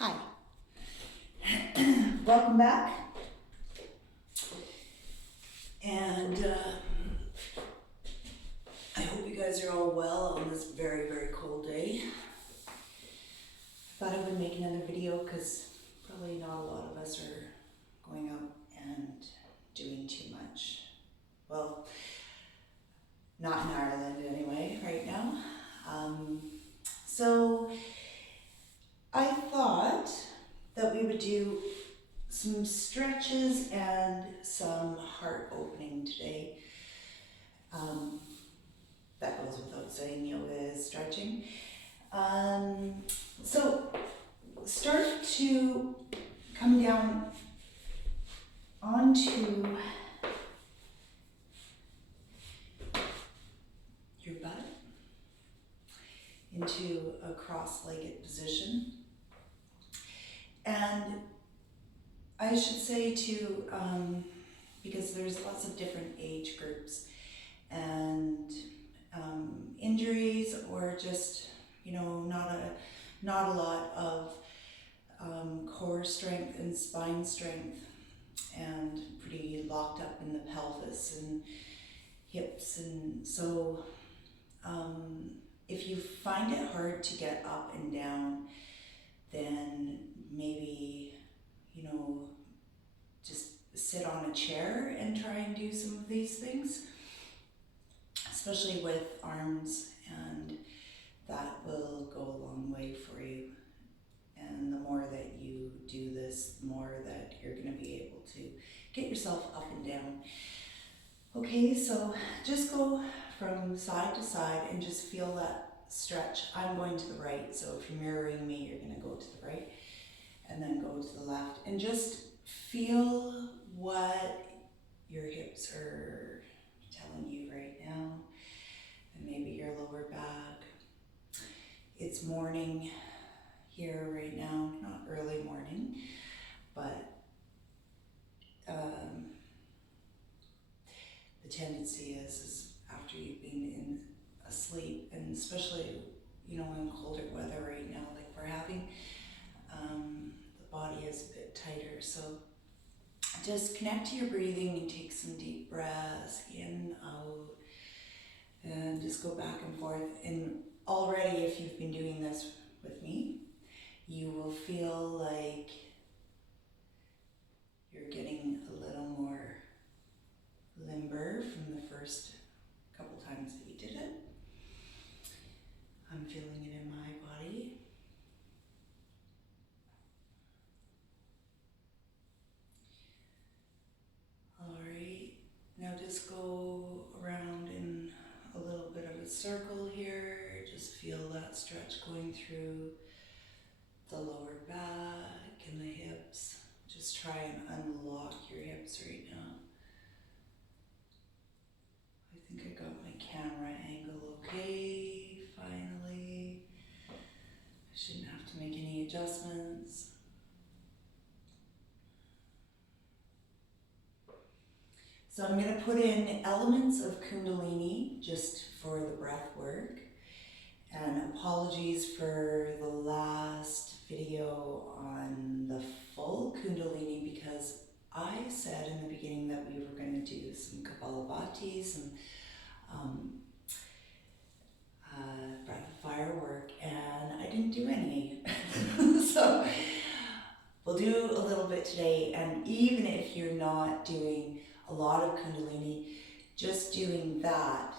Hi, welcome back, and I hope you guys are all well on this very, very cold day. I thought I would make another video because probably not a lot of us are going out and doing too much. Well, not in Ireland anyway, right now. So I thought that we would do some stretches and some heart opening today. That goes without saying, yoga is stretching. So start to come down onto your butt into a cross-legged position. And I should say too, because there's lots of different age groups and injuries, or just, not a lot of core strength and spine strength, and pretty locked up in the pelvis and hips. And so if you find it hard to get up and down, then maybe, just sit on a chair and try and do some of these things, especially with arms, and that will go a long way for you. And the more that you do this, the more that you're going to be able to get yourself up and down. Okay, so just go from side to side and just feel that stretch. I'm going to the right, so if you're mirroring me, you're going to go to the right and then go to the left, and just feel what your hips are telling you right now, and maybe your lower back. It's morning here right now, not early morning, but the tendency is after you've been asleep, and especially, in colder weather right now like we're having, the body is a bit tighter. So just connect to your breathing and take some deep breaths in, out, and just go back and forth. And already, if you've been doing this with me, you will feel like you're getting a little more limber from the first couple times that you did it. I'm feeling it in my body. Alright, now just go around in a little bit of a circle here. Just feel that stretch going through the lower back and the hips. Just try and unlock your hips right now. I think I got my camera angle okay, finally. I shouldn't have to make any adjustments. So I'm going to put in elements of Kundalini just for the breath work. And apologies for the last video on the full Kundalini, because I said in the beginning that we were going to do some Kapalabhati, some breath of fire work, and I didn't do any. So we'll do a little bit today, and even if you're not doing a lot of Kundalini, just doing that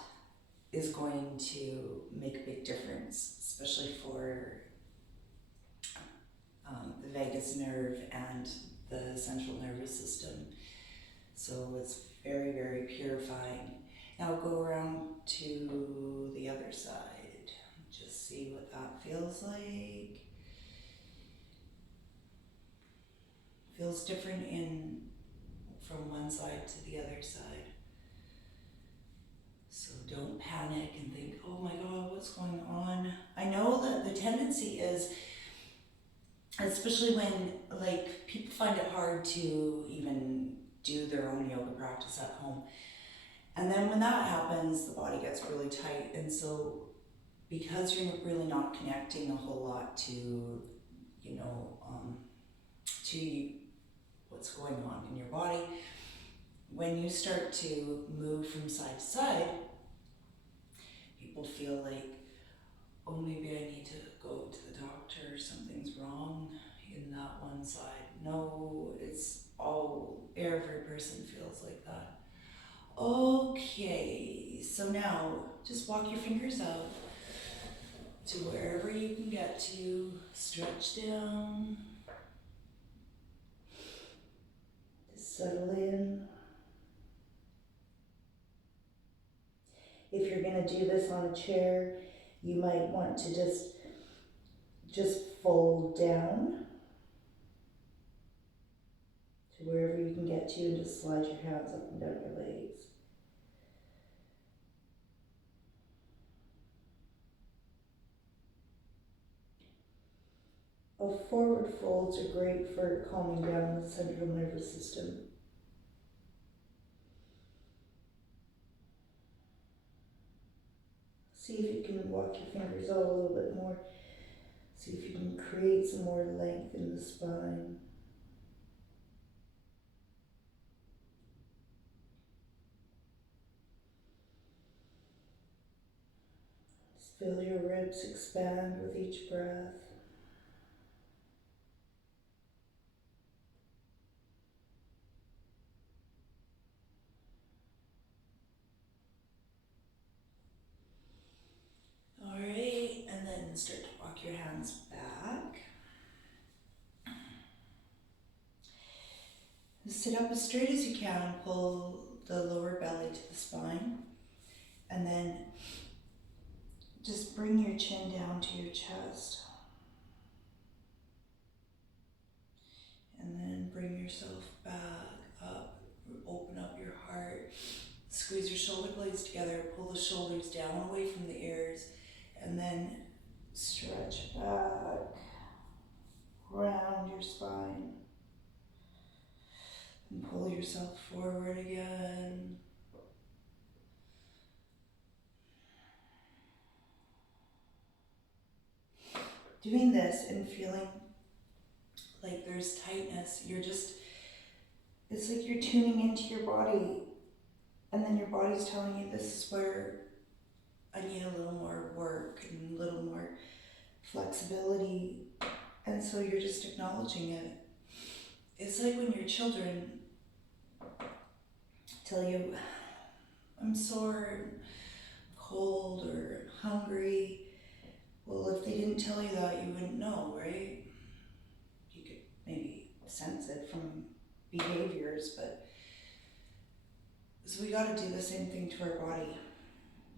is going to make a big difference, especially for the vagus nerve and the central nervous system. So it's very, very purifying. Now go around to the other side. Just see what that feels like. Feels different from one side to the other side. So don't panic and think, oh my God, what's going on? I know that the tendency is, especially when people find it hard to even do their own yoga practice at home. And then when that happens, the body gets really tight. And so because you're really not connecting a whole lot to, to what's going on in your body. When you start to move from side to side, people feel like, oh, maybe I need to go to the doctor, something's wrong in that one side. No, it's all, every person feels like that. Okay, so now just walk your fingers out to wherever you can get to, stretch down, just settle in. If you're going to do this on a chair, you might want to just fold down to wherever you can get to and just slide your hands up and down your legs. Forward folds are great for calming down the central nervous system. See if you can walk your fingers out a little bit more. See if you can create some more length in the spine. Just feel your ribs expand with each breath. Alright, and then start to walk your hands back. Sit up as straight as you can, pull the lower belly to the spine, and then just bring your chin down to your chest. And then bring yourself back up, open up your heart, squeeze your shoulder blades together, pull the shoulders down away from the ears, and then stretch back, round your spine, and pull yourself forward again. Doing this and feeling like there's tightness, it's like you're tuning into your body, and then your body's telling you, this is where I need a little more work and a little more flexibility, and so you're just acknowledging it. It's like when your children tell you, I'm sore, cold, or hungry. Well, if they didn't tell you that, you wouldn't know, right? You could maybe sense it from behaviors, but so we got to do the same thing to our body,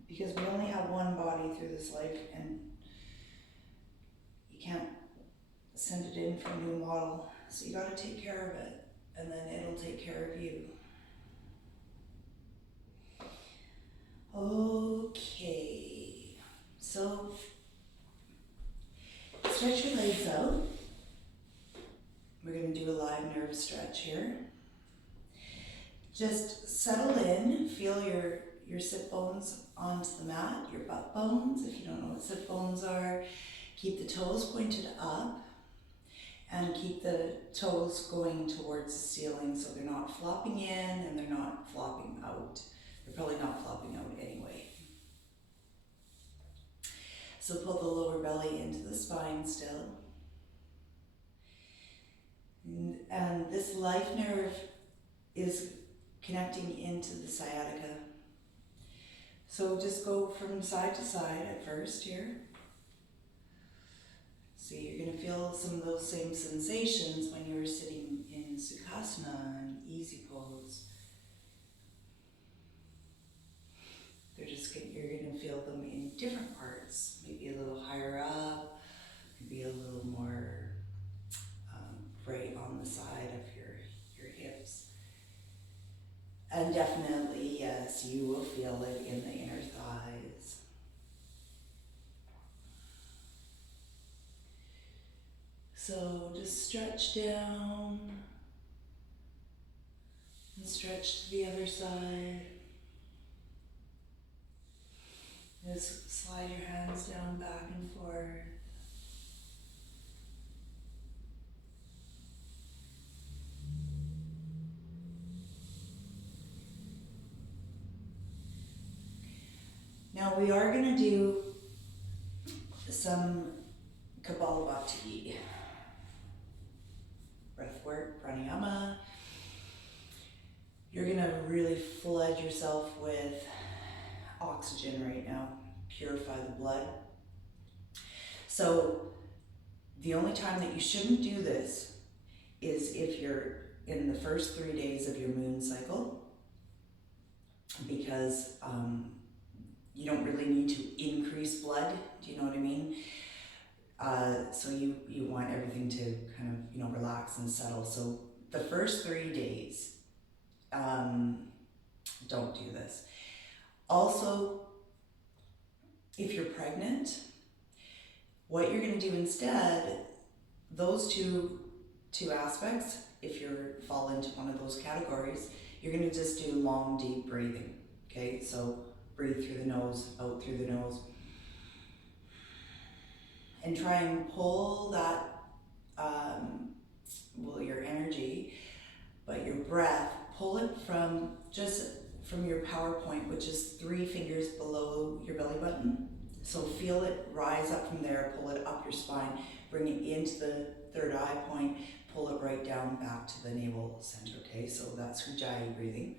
because we only have one body through this life, and you can't send it in for a new model. So you got to take care of it, and then it'll take care of you. Okay, so stretch your legs out. We're going to do a live nerve stretch here. Just settle in, feel your sit bones onto the mat, your butt bones. If you don't know what sit bones are, keep the toes pointed up and keep the toes going towards the ceiling so they're not flopping in and they're not flopping out. They're probably not flopping out anyway. So pull the lower belly into the spine still. And this life nerve is connecting into the sciatica. So just go from side to side at first here. So you're going to feel some of those same sensations when you were sitting in Sukhasana and easy pose. You're going to feel them in different parts, maybe a little higher up, maybe a little more right on the side of your hips. And definitely, yes, you will feel it in the inner thighs. So just stretch down and stretch to the other side. Just slide your hands down back and forth. Now we are going to do some Kapalabhati breath work, pranayama. You're going to really flood yourself with oxygen right now, purify the blood. So the only time that you shouldn't do this is if you're in the first 3 days of your moon cycle, because you don't really need to increase blood. Do you know what I mean? So you want everything to kind of, relax and settle. So the first 3 days, don't do this. Also, if you're pregnant, what you're going to do instead, those two aspects, if you fall into one of those categories, you're going to just do long, deep breathing. Okay, so breathe through the nose, out through the nose, and try and pull that, your energy, but your breath, pull it from your power point, which is 3 fingers below your belly button. So feel it rise up from there, pull it up your spine, bring it into the third eye point, pull it right down back to the navel center, okay? So that's Ujjayi breathing.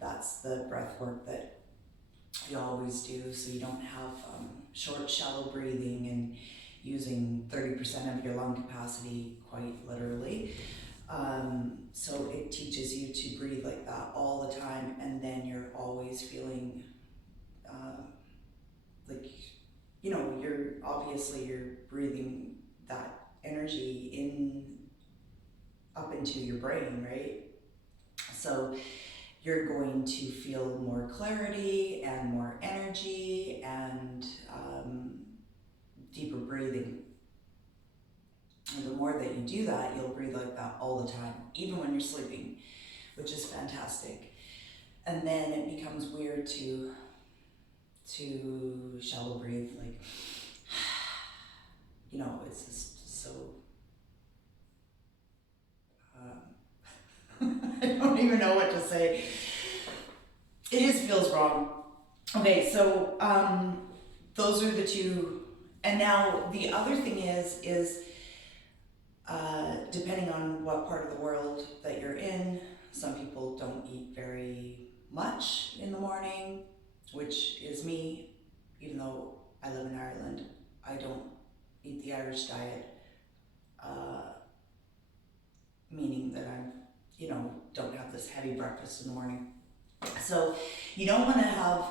That's the breath work that you always do, so you don't have short, shallow breathing and using 30% of your lung capacity, quite literally. So it teaches you to breathe like that all the time, and then you're always feeling you're breathing that energy up into your brain, right? So you're going to feel more clarity and more energy and deeper breathing. And the more that you do that, you'll breathe like that all the time, even when you're sleeping, which is fantastic. And then it becomes weird to shallow breathe, like, it's just so, I don't even know what to say. It just feels wrong. Okay, so those are the two. And now the other thing is depending on what part of the world that you're in, some people don't eat very much in the morning, which is me. Even though I live in Ireland, I don't eat the Irish diet, meaning that I'm, don't have this heavy breakfast in the morning. So you don't want to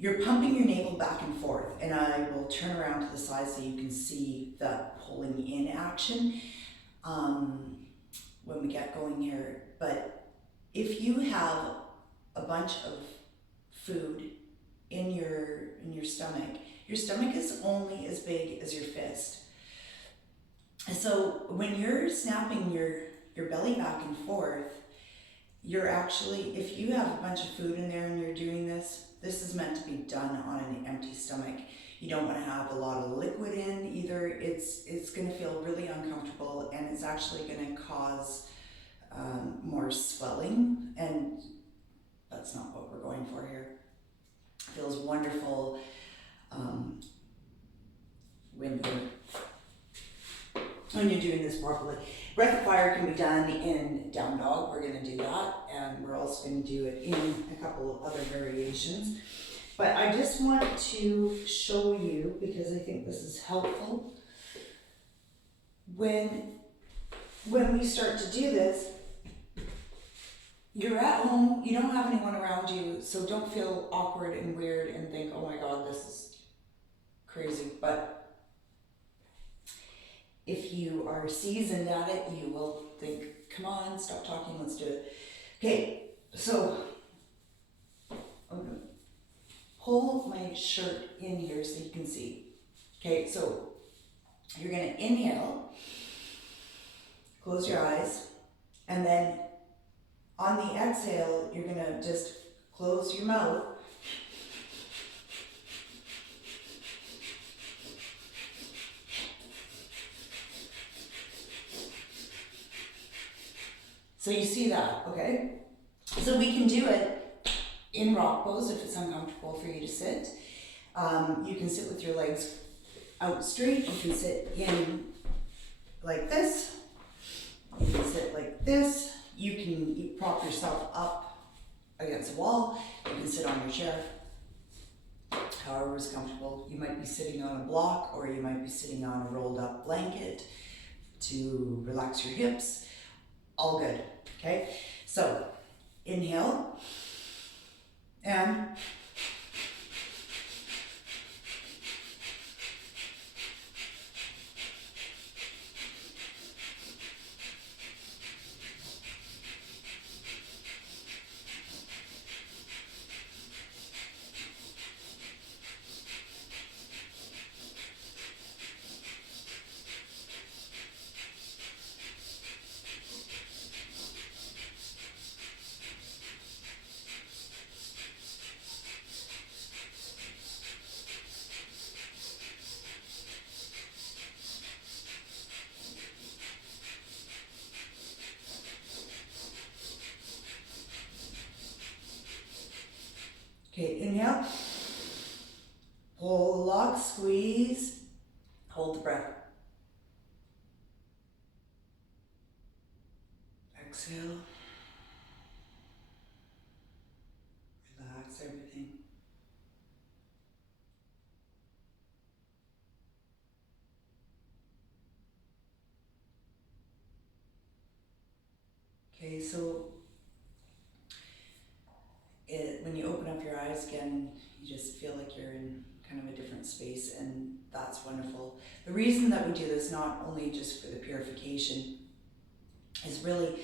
you're pumping your navel back and forth, and I will turn around to the side so you can see that pulling in action when we get going here. But if you have a bunch of food in your stomach is only as big as your fist. So when you're snapping your belly back and forth, you're actually, if you have a bunch of food in there and you're doing this is meant to be done on an empty stomach. You don't want to have a lot of liquid in either. It's going to feel really uncomfortable, and it's actually going to cause more swelling, and that's not what we're going for here. It feels wonderful when you're doing this properly. Breath of fire can be done in down dog. We're going to do that, and we're also going to do it in a couple of other variations. But I just want to show you, because I think this is helpful. When we start to do this, you're at home, you don't have anyone around you, so don't feel awkward and weird and think, oh my God, this is crazy. But if you are seasoned at it, you will think, come on, stop talking, let's do it. Okay, so I'm going to pull my shirt in here so you can see. Okay, so you're going to inhale, close your eyes, and then on the exhale, you're going to just close your mouth. So you see that, okay? So we can do it in rock pose if it's uncomfortable for you to sit. You can sit with your legs out straight. You can sit in like this. You can sit like this. You can prop yourself up against a wall. You can sit on your chair, however is comfortable. You might be sitting on a block, or you might be sitting on a rolled up blanket to relax your hips. All good, okay? So inhale and okay, inhale, pull the lock, squeeze, hold the breath. Exhale, relax everything. Okay, so when you open up your eyes again, you just feel like you're in kind of a different space, and that's wonderful. The reason that we do this, not only just for the purification, is really,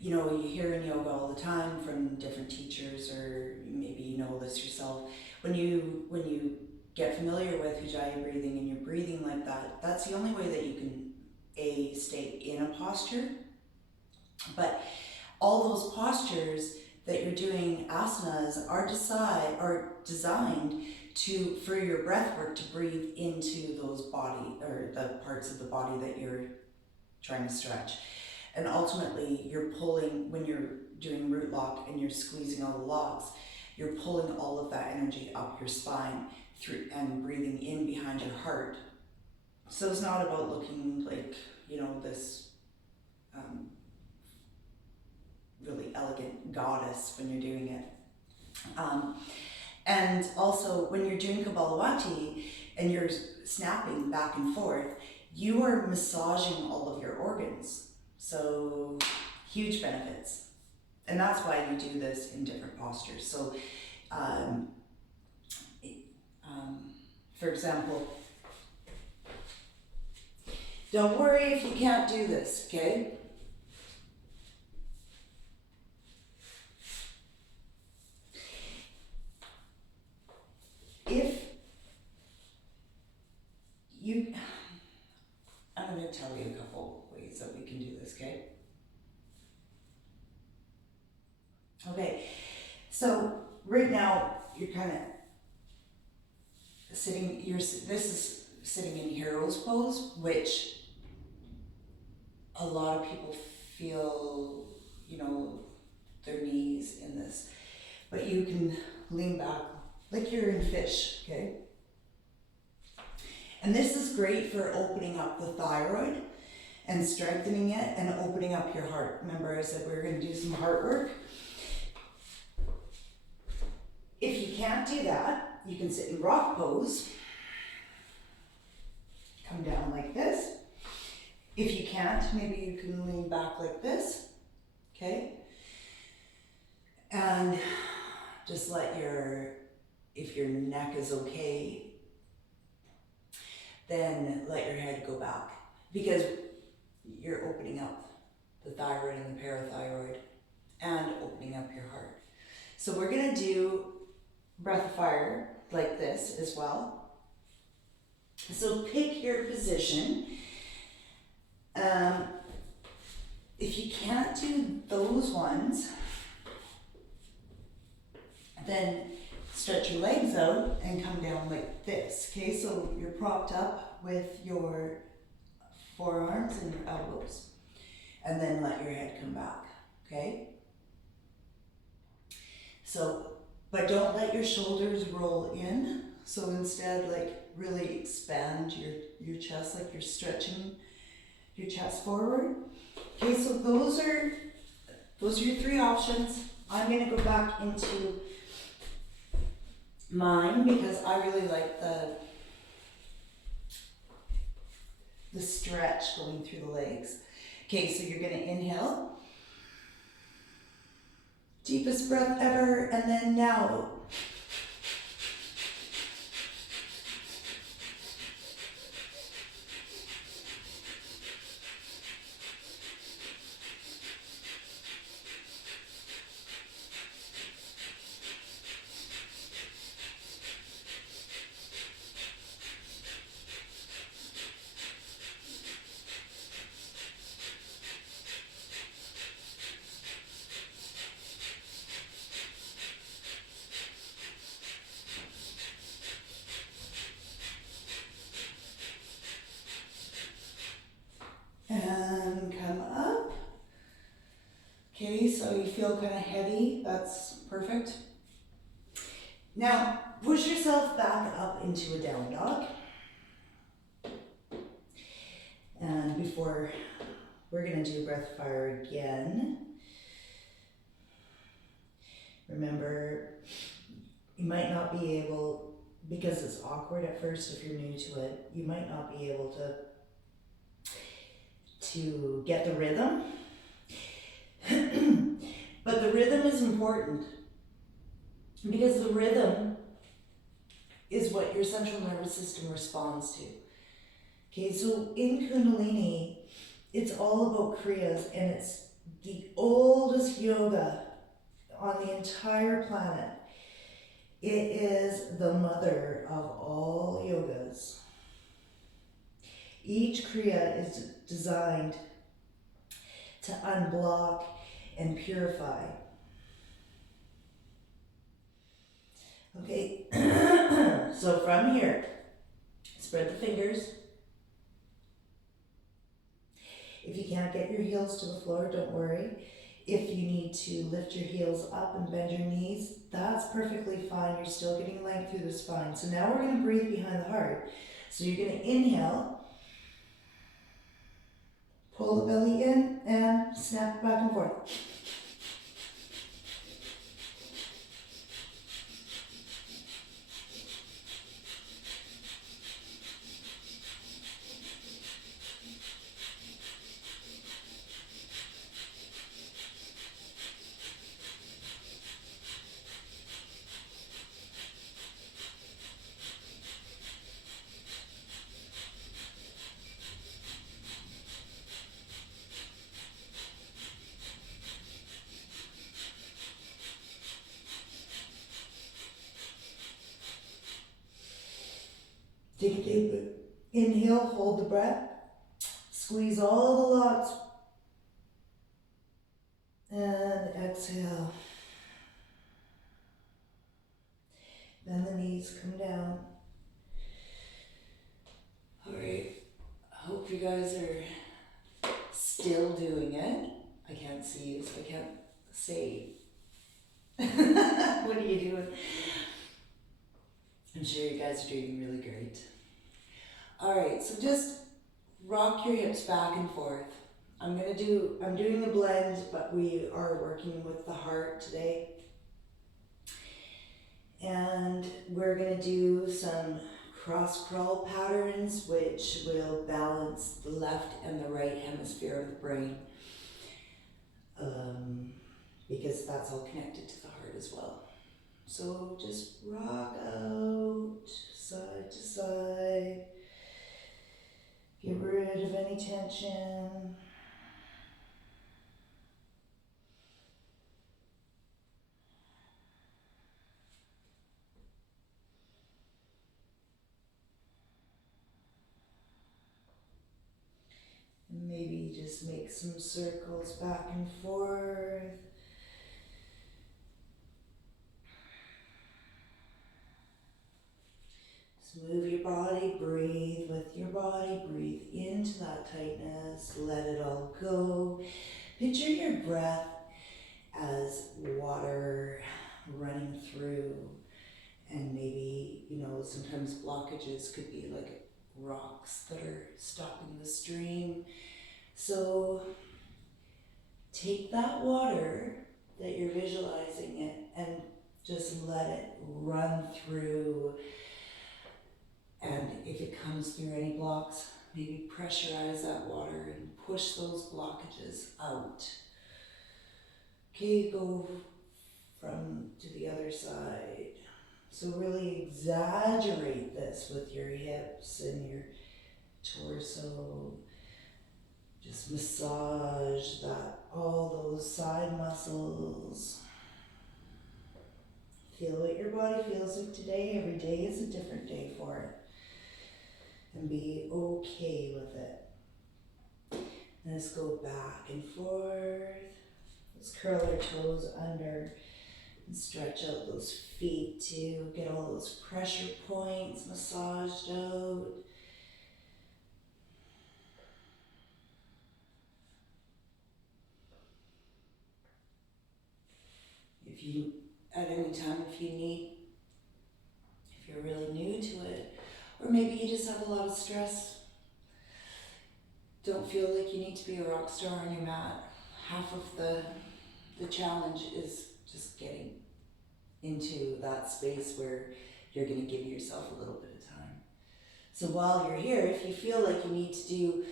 you know, you hear in yoga all the time from different teachers, or maybe you know this yourself. When you get familiar with Ujjayi breathing and you're breathing like that, that's the only way that you can stay in a posture. But all those postures that you're doing, asanas, are designed for your breath work to breathe into those body, or the parts of the body that you're trying to stretch. And ultimately, you're pulling, when you're doing root lock and you're squeezing all the locks, you're pulling all of that energy up your spine through and breathing in behind your heart. So it's not about looking like, you know, this really elegant goddess when you're doing it. And also, when you're doing Kapalabhati and you're snapping back and forth, you are massaging all of your organs. So huge benefits. And that's why you do this in different postures. So for example, don't worry if you can't do this, okay? I'm going to tell you a couple ways that we can do this, okay? Okay, so right now you're kind of sitting, this is sitting in hero's pose, which a lot of people feel, you know, their knees in this. But you can lean back like you're in fish, okay? And this is great for opening up the thyroid and strengthening it and opening up your heart. Remember I said we were going to do some heart work? If you can't do that, you can sit in rock pose. Come down like this. If you can't, maybe you can lean back like this, okay? And just if your neck is okay, then let your head go back, because you're opening up the thyroid and the parathyroid and opening up your heart. So we're gonna do breath of fire like this as well. So pick your position. If you can't do those ones, then stretch your legs out and come down like this, okay? So you're propped up with your forearms and your elbows. And then let your head come back, okay? So, but don't let your shoulders roll in. So instead, like, really expand your chest, like you're stretching your chest forward. Okay, so those are your three options. I'm gonna go back into mine because I really like the stretch going through the legs. Okay, so you're gonna inhale. Deepest breath ever, and then now. And come up. Okay, so you feel kind of heavy. That's perfect. Now, push yourself back up into a down dog. And before we're going to do breath fire again, remember, you might not be able, because it's awkward at first if you're new to it, you might not be able to get the rhythm. But the rhythm is important because the rhythm is what your central nervous system responds to. Okay, so in Kundalini, it's all about Kriyas, and it's the oldest yoga on the entire planet. It is the mother of all yogas. Each Kriya is designed to unblock and purify. Okay, so from here, spread the fingers. If you can't get your heels to the floor, don't worry. If you need to lift your heels up and bend your knees, that's perfectly fine. You're still getting length through the spine. So now we're going to breathe behind the heart. So you're going to inhale, pull the belly in, and snap back and forth. Take a deep inhale, hold the breath, squeeze all the locks, and exhale. Then the knees come down. All right, I hope you guys are still doing it. I can't see you, so I can't say, what are you doing? I'm sure you guys are doing really great. All right, so just rock your hips back and forth. I'm doing a blend, but we are working with the heart today. And we're gonna do some cross crawl patterns, which will balance the left and the right hemisphere of the brain. Because that's all connected to the heart as well. So just rock out, side to side. Get rid of any tension. And maybe just make some circles back and forth. Move your body, breathe with your body, breathe into that tightness, let it all go. Picture your breath as water running through And maybe, you know, sometimes blockages could be like rocks that are stopping the stream. So take that water that you're visualizing it and just let it run through. And if it comes through any blocks, maybe pressurize that water and push those blockages out. Okay, go from to the other side. So really exaggerate this with your hips and your torso. Just massage that, all those side muscles. Feel what your body feels like today. Every day is a different day for it. And be okay with it. And let's go back and forth. Let's curl our toes under and stretch out those feet too. Get all those pressure points massaged out. If you, at any time, if you're really new to it, or maybe you just have a lot of stress, don't feel like you need to be a rock star on your mat. Half of the challenge is just getting into that space where you're going to give yourself a little bit of time. So while you're here, if you feel like you need to do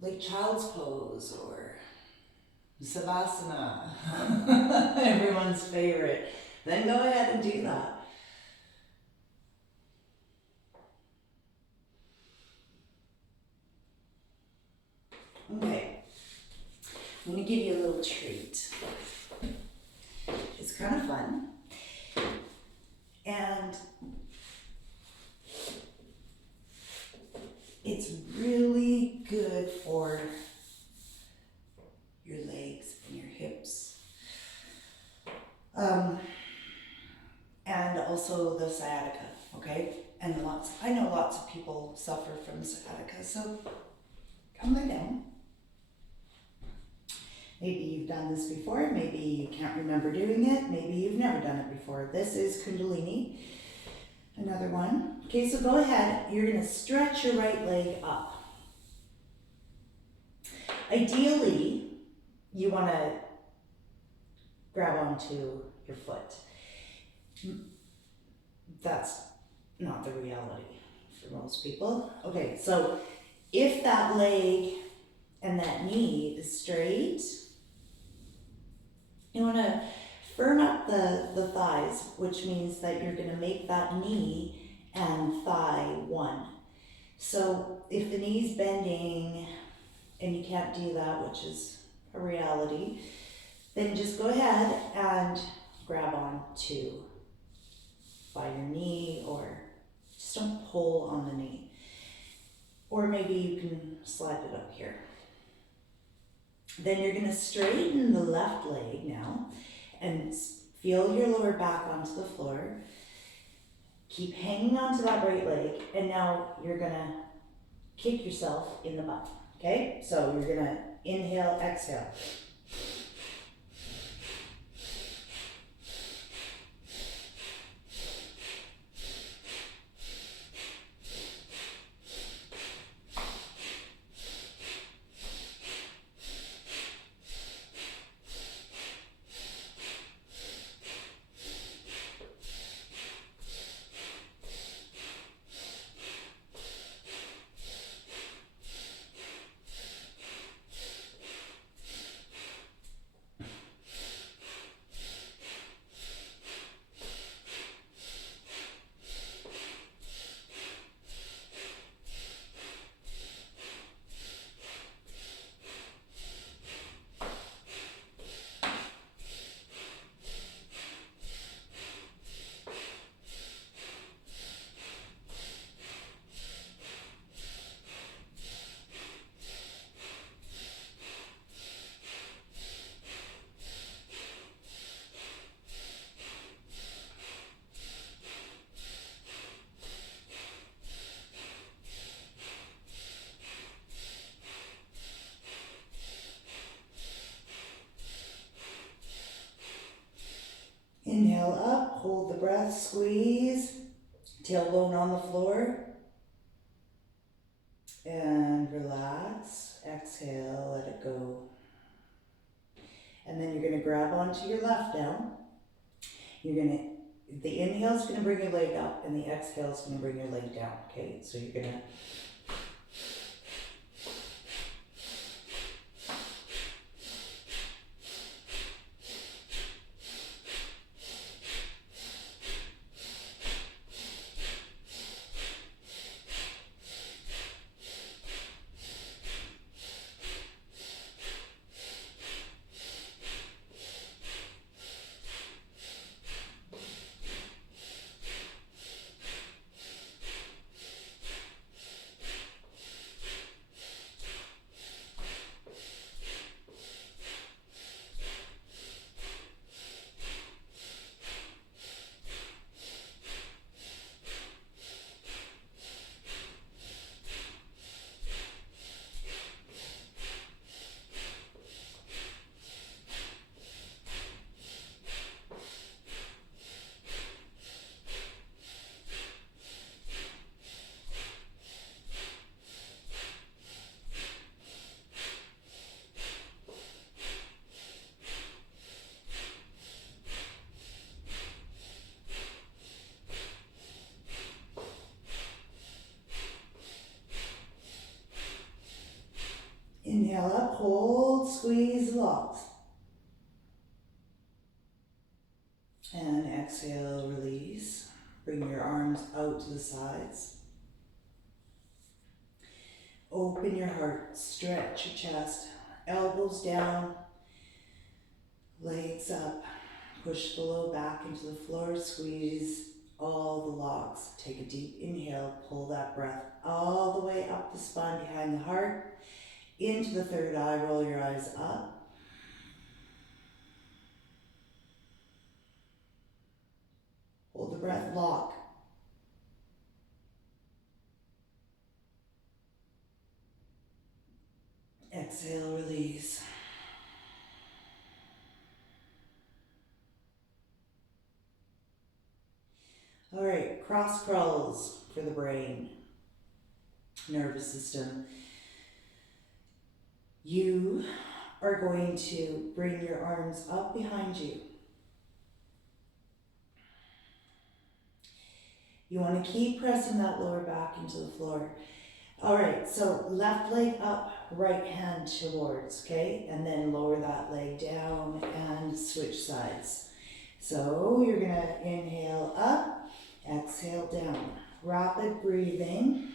like child's pose or savasana, everyone's favorite, then go ahead and do that. Okay, I'm going to give you a little treat. It's kind of fun. And it's really good for your legs and your hips. And also the sciatica, okay? And I know lots of people suffer from sciatica, so come lay down. Maybe you've done this before, maybe you can't remember doing it, maybe you've never done it before. This is Kundalini, another one. Okay, so go ahead, you're gonna stretch your right leg up. Ideally, you wanna grab onto your foot. That's not the reality for most people. Okay, so if that leg and that knee is straight, you want to firm up the thighs, which means that you're going to make that knee and thigh one. So if the knee's bending and you can't do that, which is a reality, then just go ahead and grab on to by your knee, or just don't pull on the knee. Or maybe you can slide it up here. Then you're going to straighten the left leg now and feel your lower back onto the floor. Keep hanging onto that right leg, and now you're going to kick yourself in the butt. Okay? So you're going to inhale, exhale. Tailbone on the floor. And relax. Exhale, let it go. And then you're going to grab onto your left now. The inhale is going to bring your leg up, and the exhale is going to bring your leg down. Okay, so you're going to inhale up, hold, squeeze, lock. And exhale, release. Bring your arms out to the sides. Open your heart, stretch your chest, elbows down, legs up. Push the low back into the floor, squeeze all the locks. Take a deep inhale, pull that breath all the way up the spine behind the heart. Into the third eye, roll your eyes up. Hold the breath, lock. Exhale, release. All right, cross crawls for the brain, nervous system. You are going to bring your arms up behind you. You want to keep pressing that lower back into the floor. All right, so left leg up, right hand towards, okay? And then lower that leg down and switch sides. So you're gonna inhale up, exhale down. Rapid breathing.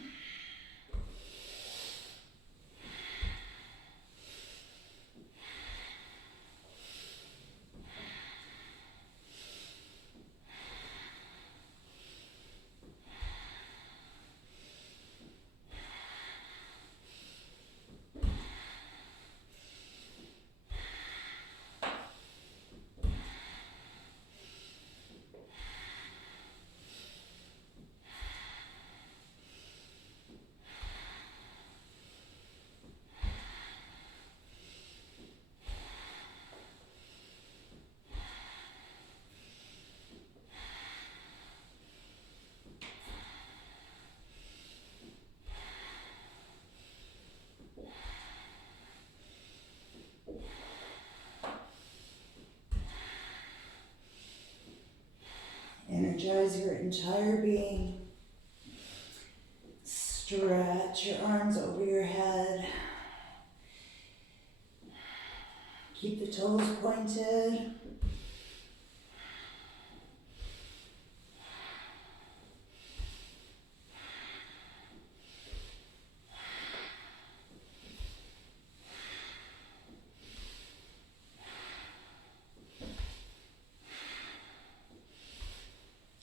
Energize your entire being. Stretch your arms over your head. Keep the toes pointed.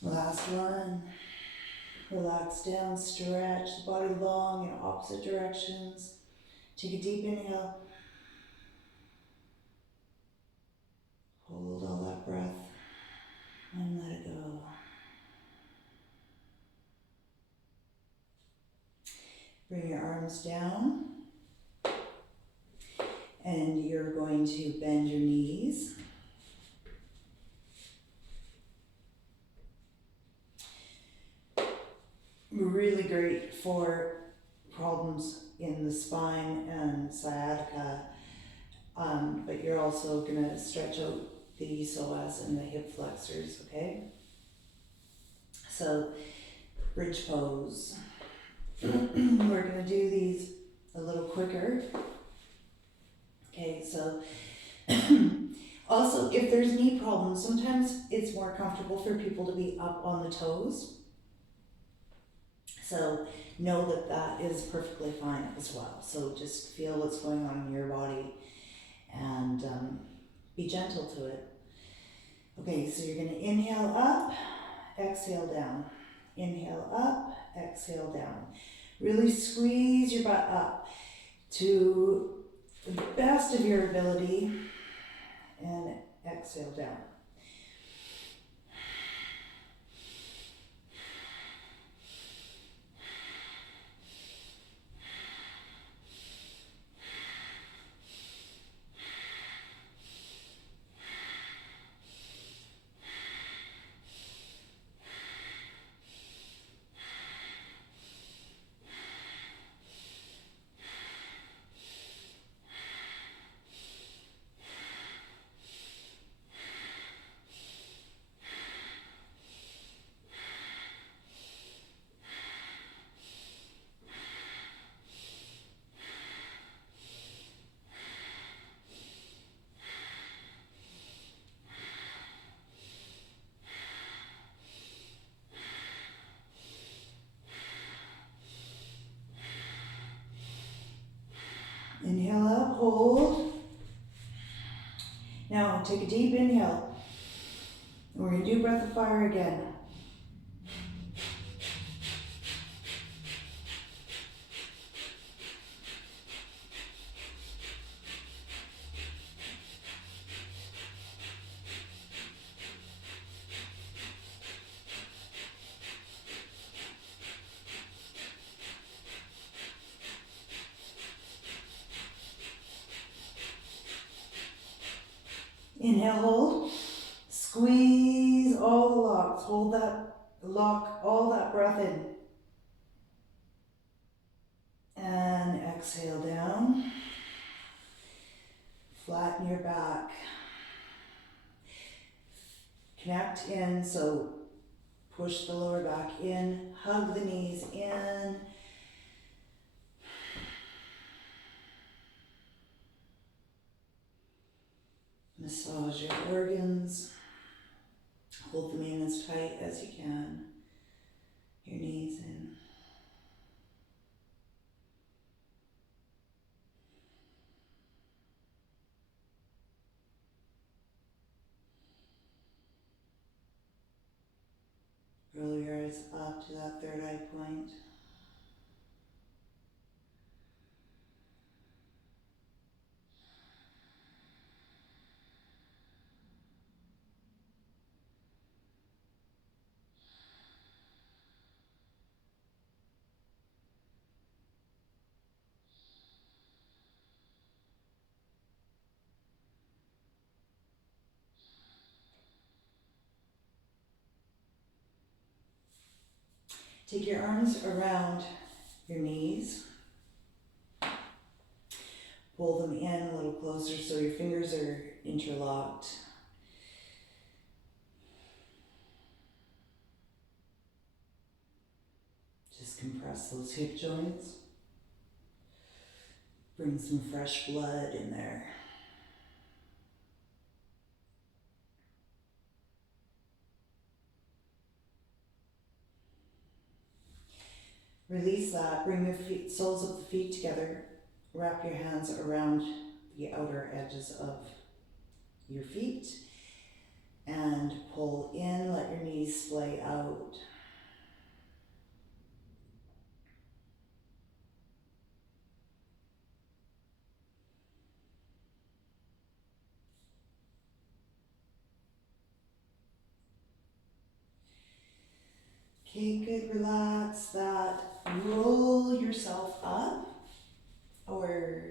Last one. Relax down, stretch the body long in opposite directions. Take a deep inhale. Hold all that breath and let it go. Bring your arms down and you're going to bend your knees. really great for problems in the spine and sciatica, but you're also going to stretch out the psoas and the hip flexors, okay? So, bridge pose. We're going to do these a little quicker. Okay, so also if there's knee problems, sometimes it's more comfortable for people to be up on the toes. So know that that is perfectly fine as well. So just feel what's going on in your body and be gentle to it. Okay, so you're going to inhale up, exhale down. Inhale up, exhale down. Really squeeze your butt up to the best of your ability and exhale down. Inhale up, hold. Now take a deep inhale. And we're going to do breath of fire again. Inhale, hold. Squeeze all the locks. Hold that lock, all that breath in. And exhale down. Flatten your back. Connect in, so push the lower back in. Hug the knees in. Massage your organs. Hold them in as tight as you can. Your knees in. Roll your eyes up to that third eye point. Take your arms around your knees. Pull them in a little closer so your fingers are interlocked. Just compress those hip joints. Bring some fresh blood in there. Release that. Bring your feet, soles of the feet together. Wrap your hands around the outer edges of your feet and pull in. Let your knees splay out. Okay, good. Relax that. Roll yourself up, or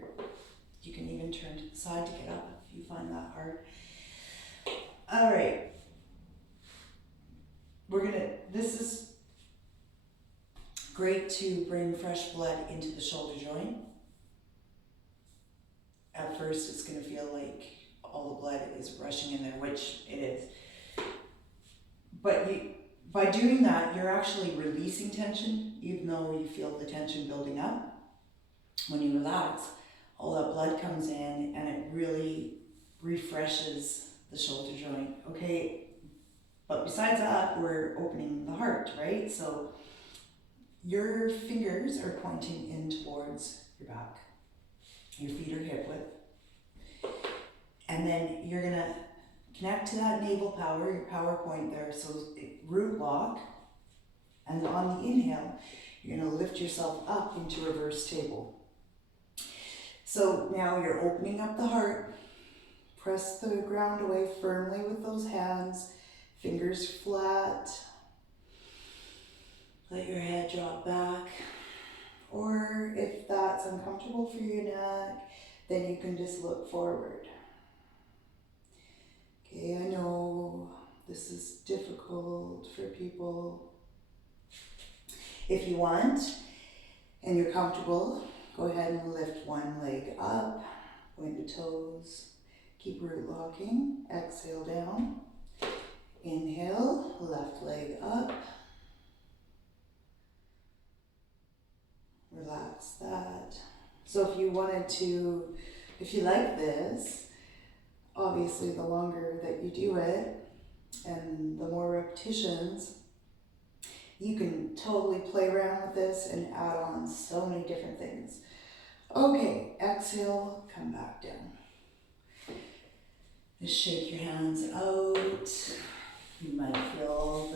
you can even turn to the side to get up if you find that hard. All right. This is great to bring fresh blood into the shoulder joint. At first it's going to feel like all the blood is rushing in there, which it is. But by doing that, you're actually releasing tension, even though you feel the tension building up. When you relax, all that blood comes in and it really refreshes the shoulder joint, okay? But besides that, we're opening the heart, right? So your fingers are pointing in towards your back. Your feet are hip width. And then you're gonna connect to that navel power, your power point there, so root lock. And on the inhale, you're gonna lift yourself up into reverse table. So now you're opening up the heart. Press the ground away firmly with those hands, fingers flat. Let your head drop back. Or if that's uncomfortable for your neck, then you can just look forward. Okay, I know this is difficult for people. If you want and you're comfortable, go ahead and lift one leg up, point the toes. Keep root locking. Exhale down. Inhale, left leg up. Relax that. So if you wanted to, if you like this, obviously the longer that you do it and the more repetitions, you can totally play around with this and add on so many different things. Okay, exhale, come back down. Just shake your hands out. You might feel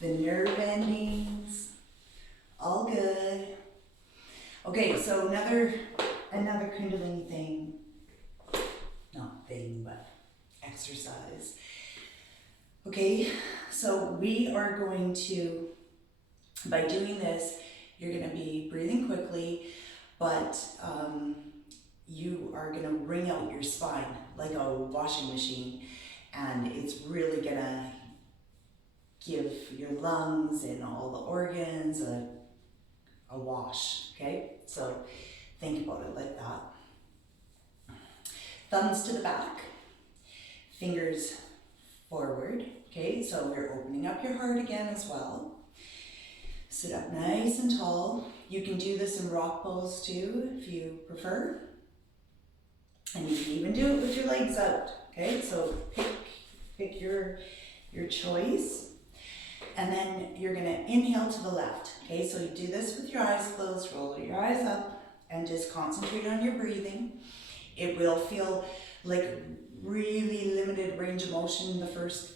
the nerve endings. All good. Okay, so another Kundalini thing, not thing, but exercise. Okay, so we are going to, by doing this, you're going to be breathing quickly, but you are going to wring out your spine like a washing machine, and it's really going to give your lungs and all the organs a wash, okay? So think about it like that. Thumbs to the back, fingers forward, okay? So we're opening up your heart again as well. Sit up nice and tall. You can do this in rock pose too if you prefer. And you can even do it with your legs out, okay? So pick your choice. And then you're gonna inhale to the left, okay? So you do this with your eyes closed, roll your eyes up, and just concentrate on your breathing. It will feel like really limited range of motion the first,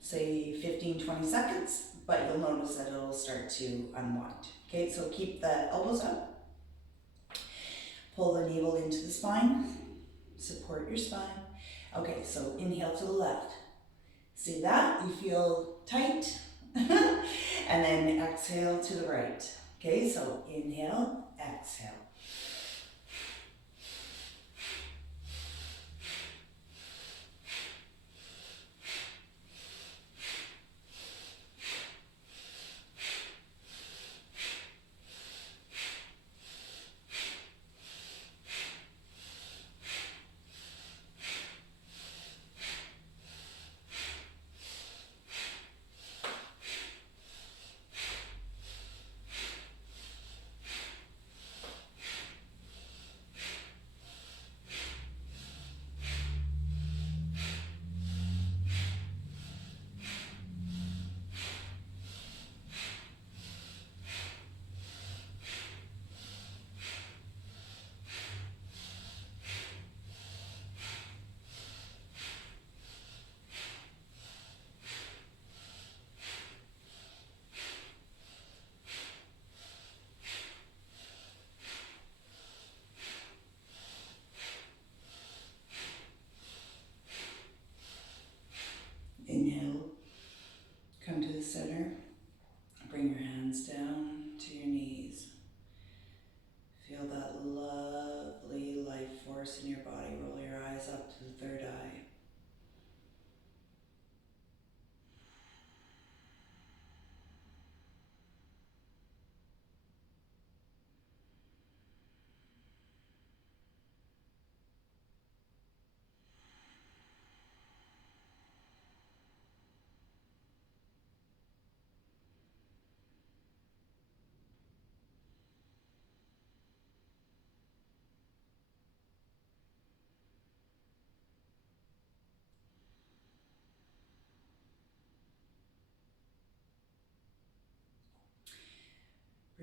say 15, 20 seconds, but you'll notice that it'll start to unwind, okay? So keep the elbows up. Pull the navel into the spine, support your spine. Okay, so inhale to the left. See that? You feel tight. And then exhale to the right. Okay, so inhale, exhale.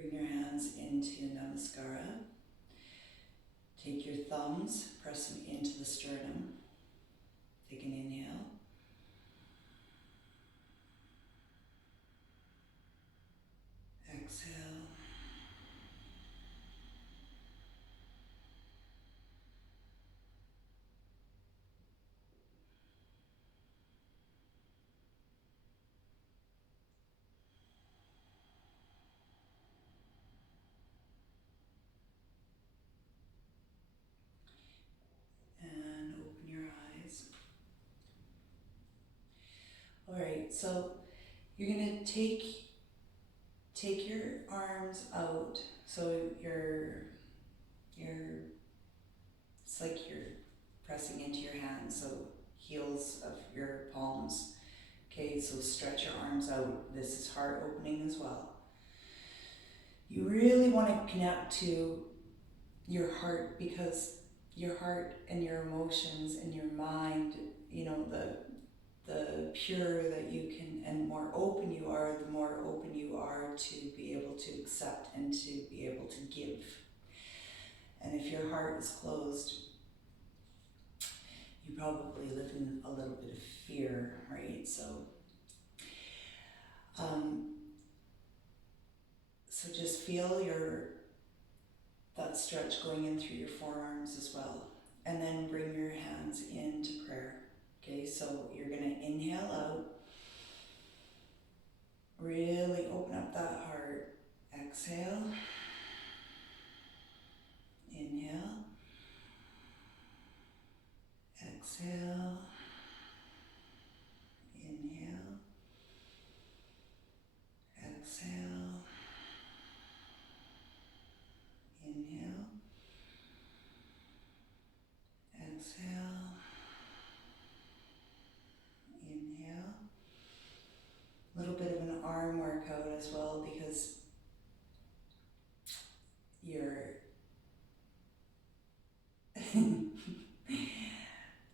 Bring your hands into Namaskara. Take your thumbs, press them into the sternum. Take an inhale. Exhale. And open your eyes. All right, so you're gonna take your arms out. So it's like you're pressing into your hands, so heels of your palms. Okay, so stretch your arms out. This is heart opening as well. You really want to connect to your heart, because your heart and your emotions and your mind, the pure that you can, and more open you are, the more open you are to be able to accept and to be able to give. And if your heart is closed, you probably live in a little bit of fear, right? So just feel that stretch going in through your forearms as well. And then bring your hands into prayer. Okay, so you're gonna inhale out. Really open up that heart. Exhale. Inhale. Exhale. Inhale. Exhale. Inhale. Exhale. Inhale. A little bit of an arm workout as well, because you're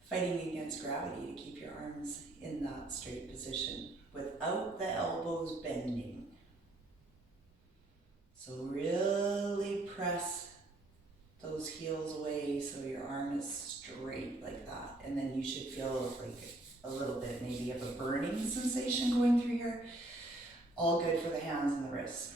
fighting against gravity to keep your arms in that straight position without the elbows bending. So really press those heels away so your arm is straight like that. And then you should feel like a little bit maybe of a burning sensation going through here. All good for the hands and the wrists.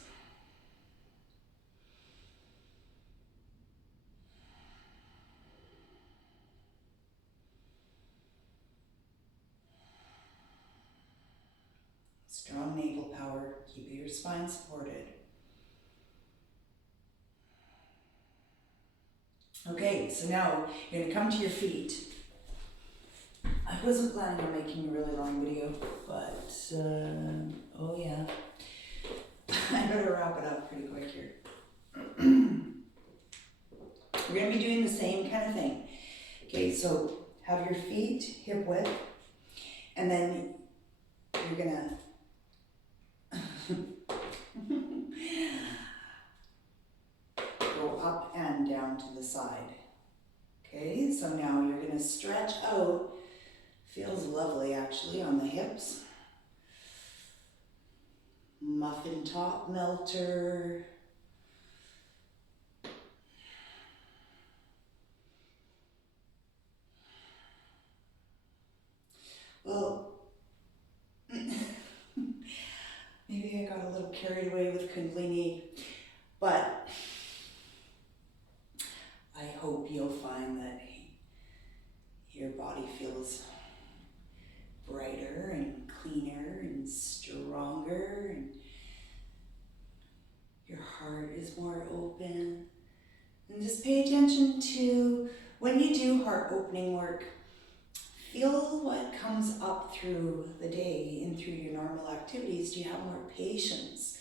Strong navel power, keep your spine supported. Okay, so now you're gonna come to your feet. I wasn't planning on making a really long video, but oh yeah, I better wrap it up pretty quick here. We're gonna be doing the same kind of thing. Okay, so have your feet hip width, and then you're gonna go up and down to the side. Okay, so now you're gonna stretch out. Feels lovely actually on the hips. Muffin top melter. Well, maybe I got a little carried away with Kundalini, but I hope you'll find that your body feels brighter and cleaner and stronger, and your heart is more open. And just pay attention to, when you do heart opening work, feel what comes up through the day and through your normal activities. Do you have more patience?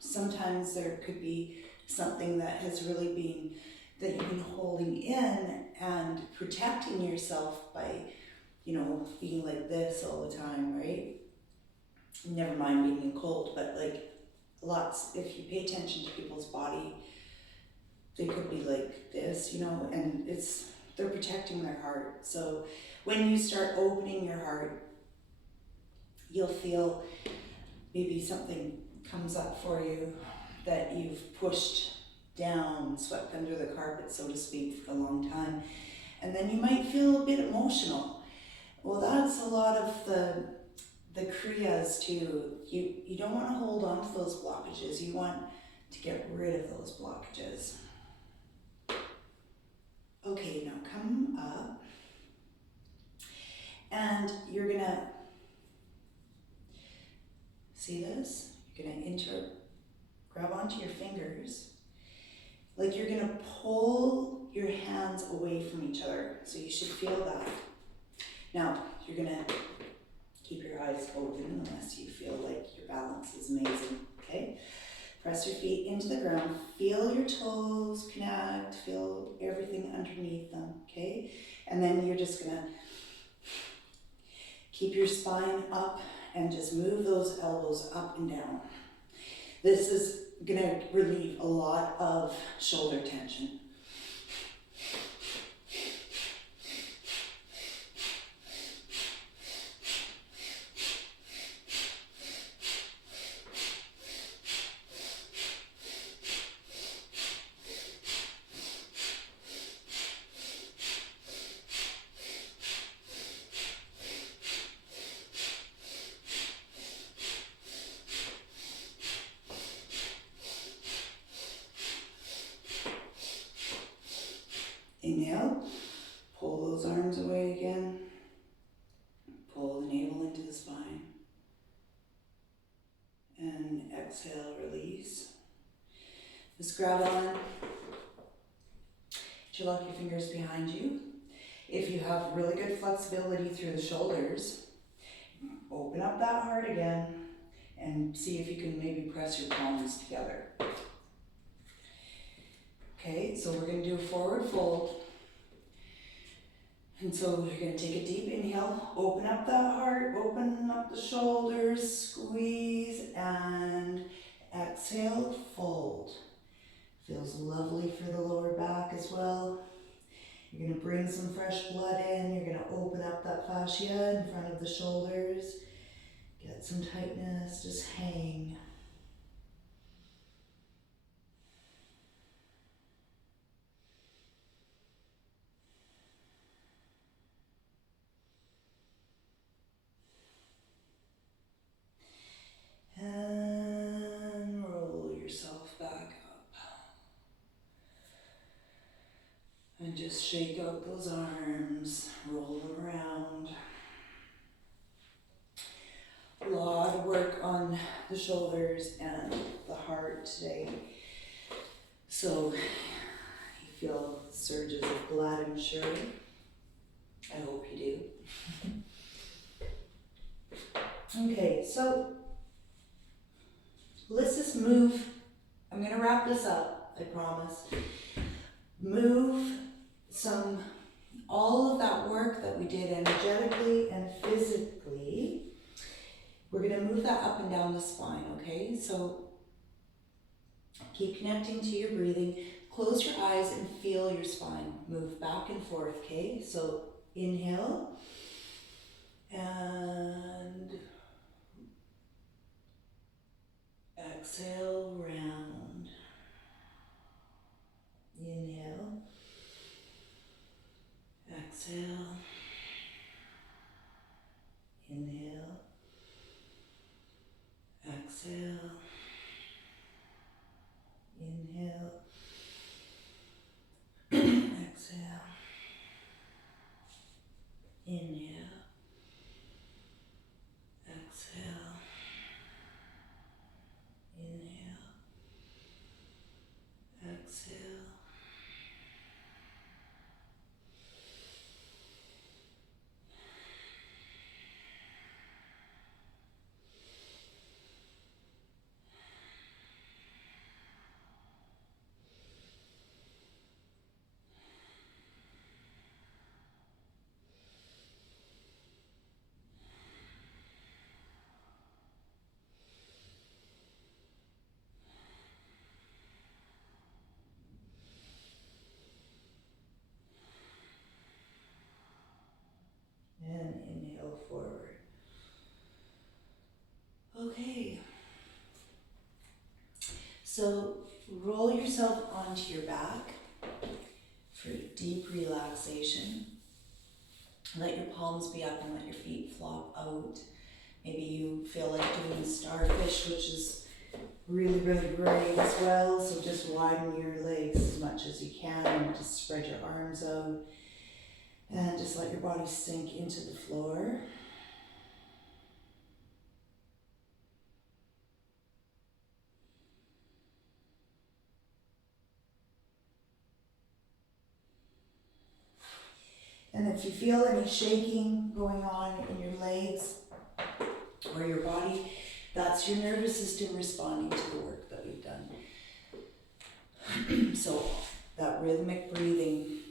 Sometimes there could be something that has really been, that you've been holding in and protecting yourself by, being like this all the time, right? Never mind being in cold, but like lots, if you pay attention to people's body, they could be like this, and they're protecting their heart. So when you start opening your heart, you'll feel maybe something comes up for you that you've pushed down, swept under the carpet, so to speak, for a long time. And then you might feel a bit emotional. Well, that's a lot of the Kriyas too. You don't want to hold on to those blockages. You want to get rid of those blockages. Okay, now come up. And you're gonna, see this? You're gonna grab onto your fingers. Like you're gonna pull your hands away from each other. So you should feel that. Now, you're gonna keep your eyes open unless you feel like your balance is amazing, okay? Press your feet into the ground. Feel your toes connect. Feel everything underneath them, okay? And then you're just gonna keep your spine up and just move those elbows up and down. This is gonna relieve a lot of shoulder tension. Inhale, pull those arms away again. Pull the navel into the spine. And exhale, release. Just grab on. Interlock your fingers behind you. If you have really good flexibility through the shoulders, open up that heart again and see if you can maybe press your palms together. Okay, so we're going to do a forward fold. And so you're going to take a deep inhale, open up that heart, open up the shoulders, squeeze, and exhale, fold. Feels lovely for the lower back as well. You're going to bring some fresh blood in. You're going to open up that fascia in front of the shoulders. Get some tightness, just hang. And roll yourself back up. And just shake out those arms, roll them around. A lot of work on the shoulders and the heart today. So you feel surges of blood, I'm sure. I hope you do. Okay, so let's just move. I'm going to wrap this up, I promise. Move all of that work that we did energetically and physically. We're going to move that up and down the spine, okay? So keep connecting to your breathing. Close your eyes and feel your spine move back and forth, okay? So inhale and exhale, round. Inhale, exhale, inhale, exhale, inhale, exhale, inhale, exhale, inhale, So roll yourself onto your back for deep relaxation. Let your palms be up and let your feet flop out. Maybe you feel like doing starfish, which is really, really great as well. So just widen your legs as much as you can and just spread your arms out. And just let your body sink into the floor. And if you feel any shaking going on in your legs or your body, that's your nervous system responding to the work that we've done. So that rhythmic breathing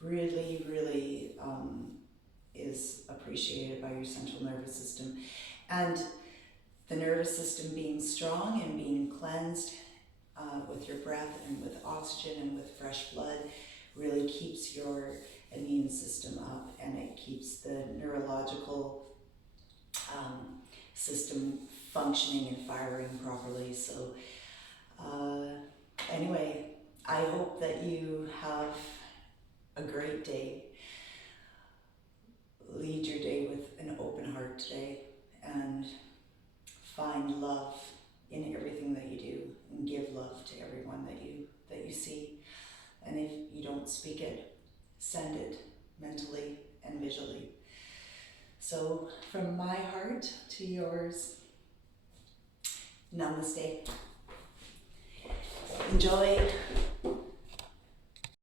really, really is appreciated by your central nervous system. And the nervous system being strong and being cleansed with your breath and with oxygen and with fresh blood really keeps your immune system up, and it keeps the neurological system functioning and firing properly. So anyway, I hope that you have a great day. Lead your day with an open heart today and find love in everything that you do, and give love to everyone that you see. And if you don't speak it, send it mentally and visually. So from my heart to yours, namaste. Enjoy